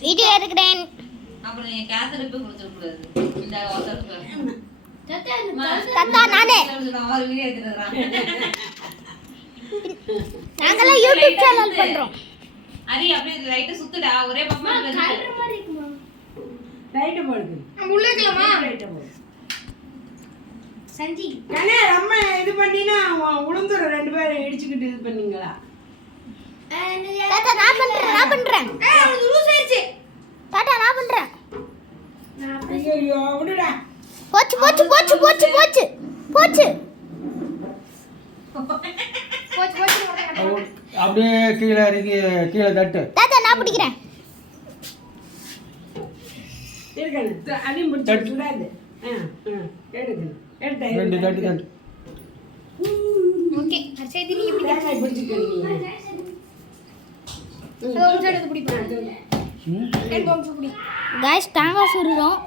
Video எடுக்கிறேன். அப்புறம் நீ கேசரி போய் குடிச்சிட கூடாது. இந்த வாட்டருக்கு தத்தா நானே அவர் வீடியோ எடுத்துறான். நாங்களே யூடியூப் சேனல் பண்றோம். அரி அப்படியே லைட்டா சுத்துடா ஒரே பக்கமா கலர் மாதிரி இருக்குமா ரைட் போடுங்க. உள்ள இருக்கலாமா ரைட் போடு. சஞ்சி கண்ணே அம்மா இது பண்ணினா உளுந்துற ரெண்டு பேரும் இடிச்சிட்டு இது பண்ணீங்களா? தாத்தா நான் பண்றேன். அது லூஸ் ஆயிடுச்சு. தாத்தா நான் பண்றேன். ஐயோ விடுடா. போச்சு போச்சு போச்சு போச்சு போச்சு போச்சு. போச்சு போச்சு. அப்படியே கீழே இறங்கி கீழே தட்டு. தாத்தா நான் பிடிக்கிறேன். இருக்கணும் அதையும் பிடிச்சி விடாது. எடுக்கு எடுத்த ரெண்டு தட்டு தட்டு. ஓகே சரி நீ இப்படி தேங்காய் பிடிச்சிக்கணும். ஒரு சைடு வந்து பிடிப்பேன். ரெண்டு பம்ஸ் பிடி. गाइस தேங்காய் சுடுறோம்.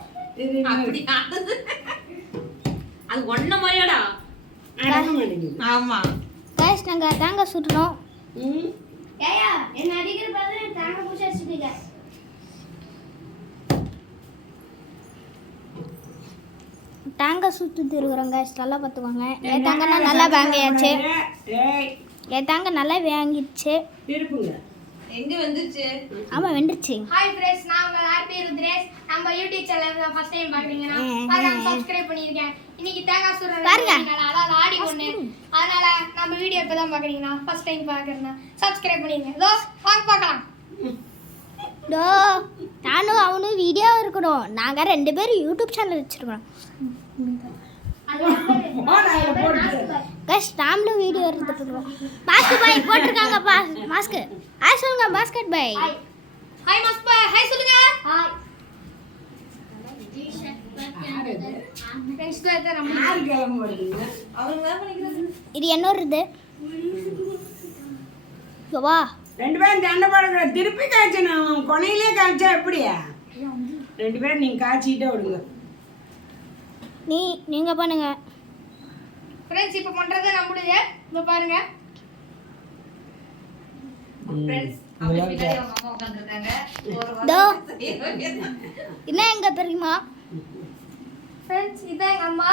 அப்படி அது ஒண்ணு மாதிரியாடா. அடங்க மாட்டேங்குது. ஆமா गाइस நாங்க தேங்காய் சுடுறோம். ஏயா என்ன அடிக்கிற பாரு தாங்க பூச்சி அடிச்சிட்டீங்க. தேங்காய் சுட்டு இருக்கிறோம் गाइस நல்லா பார்த்துக்கோங்க. ஏத்தாங்கன்னா நல்லா வாங்கியாச்சு. ஏய் ஏத்தாங்க நல்லா வாங்கிடுச்சு. திருப்புங்க. எங்க வந்துருச்சு? ஆமா வெந்துருச்சு. ஹாய் फ्रेंड्स நான் உங்க ஹாப்பி ருத்ரேஷ். நம்ம யூடியூப் சேனல்ல ஃபர்ஸ்ட் டைம் பாக்குறீங்கன்னா பாருங்க சப்ஸ்கிரைப் பண்ணிருக்கேன். இன்னைக்கு தேங்காய் சுடுறேன் பாருங்க. அதான் ஆடி ஒண்ணு. அதனால நம்ம வீடியோ இப்பதான் பாக்குறீங்கன்னா ஃபர்ஸ்ட் டைம் பாக்குறேன்னா சப்ஸ்கிரைப் பண்ணிருங்க. இதோ வாங்க பார்க்கலாம். டோ நானும் அவனும் வீடியோ இருக்கணும். நாங்க ரெண்டு பேரும் யூடியூப் சேனல் வச்சிருக்கோம். गाइस நாமளும் வீடியோ எடுத்துட்டு இருக்கோம். மாஸ்க் பாய் போட்டுருக்காங்க மாஸ்க். ஹாய் சொல்லுங்க மாஸ்கட் பாய். ஹாய் மாஸ்க் பாய் ஹாய் சொல்லுங்க. ஹாய் ஃப்ரெண்ட்ஸ் தான் நம்ம யாரு கிளம்ப வருதுங்க? அவங்க என்ன பண்ணிக்கிறது? இது என்னோடது. வா ரெண்டு பேரும் சண்டை போடக்கூடாது. திருப்பி காய்ச்சணும். கொனையிலே காய்ச்சா எப்படியா? ரெண்டு பேரும் நீங்க காய்ச்சிட்டே விடுங்க. நீங்க பண்ணுங்க. ஃப்ரெண்ட்ஸ் இப்போ பண்றது நம்மளுடைய இங்க பாருங்க. ஃப்ரெண்ட்ஸ் அவங்க பின்னாடி அவங்க அம்மா உட்கார்ந்திருக்காங்க. ஒரு தோ வாரம் என்ன எங்க தெரியுமா? ஃப்ரெண்ட்ஸ் இதான் எங்க அம்மா.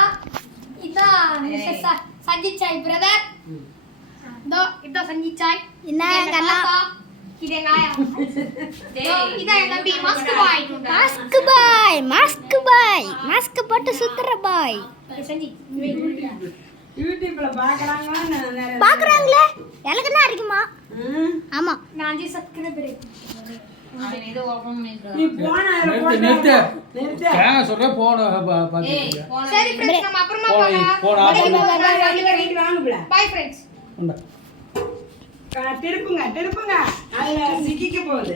இதான் மிஸ்டர் சஞ்சித் சாய் பிரதர். தோ இதான் சஞ்சித் சாய். என்ன எங்க அண்ணா? இது எங்க ஆயா. இதான் எங்க தம்பி மாஸ்க் பாய். மாஸ்க் பாய் மாஸ்க் பாய் மாஸ்க் போட்டு சுத்துற பாய். சஞ்சித் யூடியூப்ல பாக்குறாங்களா? பாக்குறாங்களே எனக்கு என்ன இருக்குமா? ஆமா நான் 5 சப்ஸ்கிரைபர் இருக்கேன். அவன் ஏதோ ஓபன் நீ பண்ணிக்கிறான். போன அதுல நிறுத்து போடு. நிறுத்து. நிறுத்து. தேங்காய் சொல்ற போன ஏய் பாத்துக்கிறியா? போன சரி ஃப்ரெண்ட்ஸ் நம்ம அப்புறமா போன் ஆஃப் பண்ணு. ரைட் வாங்குப்ல. Bye friends. உண்டா. திருப்புங்க திருப்புங்க. அதுல சிக்கிக்க போகுது.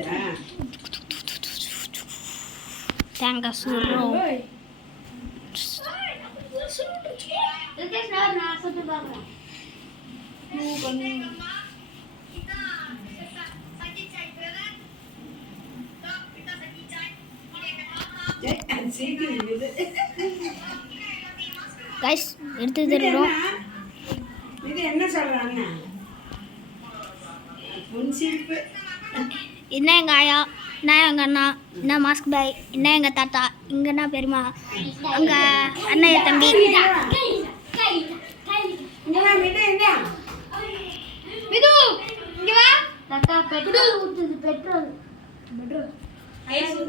தேங்காய் சுடுறோம். ரிதேஷ் நான் சுட்டு பார்க்கறேன். சிக்கிக்குது. गाइस எடுத்து தருறோம். இது என்ன சொல்றாங்க? புன்சிப்பு. என்ன எங்க ஆயா, என்ன எங்க அண்ணா, என்ன மாஸ்க் பாய், என்ன எங்க தாத்தா, இங்க என்ன பெரியமா, அங்க அண்ணன் தம்பி. இங்கடா மிட்டு இங்க. மிது இங்க வா. தாத்தா பெட்ரோல் ஊத்துது பெட்ரோல். பெட்ரோல்.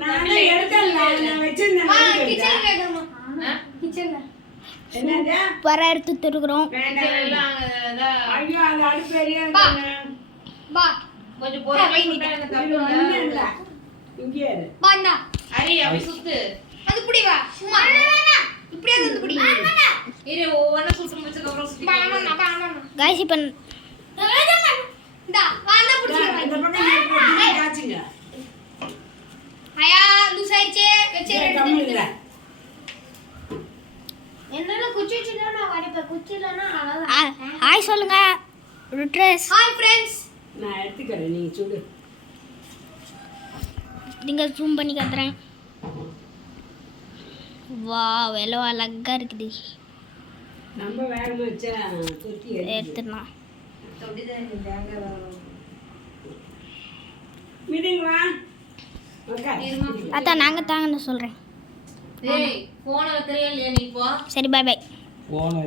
நான் எடுத்தேன். நான் வச்சிருந்தேன். கிச்சன்ல எடுமா. கிச்சன்ல. என்னது? வர எடுத்து தருகிறோம். வேண்டாம். எல்லாம் ஐயோ அது அடுப்பு பெரிய பா கொஞ்சம் பொறுமை நீட்டா எனக்கு தப்பு இல்ல. இங்கே இரு. பாண்டா. அரி அப்படி சுத்து. அது புடி வா. சும்மா. இப்படியே வந்து புடி. இரு ஒவ்வொண்ணா சுத்து முடிச்சதுக்கு அப்புறம் சுத்தி. பாணனா பாணனா. गाइस இப்போ இந்தா வாங்க புடிச்சு. இந்த பக்கம் நீ போட்டு காய்ச்சுங்க. ஐயா லூஸ் ஆயிச்சே. வெச்சே கம்மி இல்ல. என்னடா குச்சி வச்சினா வரப்ப குச்சிலனா நல்லா. ஹாய் சொல்லுங்க ருட்ரேஸ். Hi friends. நான் எடுத்துக்கறேன் நீ சுடு. நீங்க ஜூம் பண்ணி காட்டுறேன். வாவ் எல்லோ அழகா இருக்குது. நம்ம வேகமா வச்சா தொட்டி எடுத்துடலாம். தொடிதான் இந்த தேங்காய் மீட்டிங் வா. ஓகே. தாத்தா நாங்கள் தாங்கன்னு சொல்கிறேன். டேய் போன வைக்கிறியா இல்லையா நீ இப்போ? சரி, பை பை. போன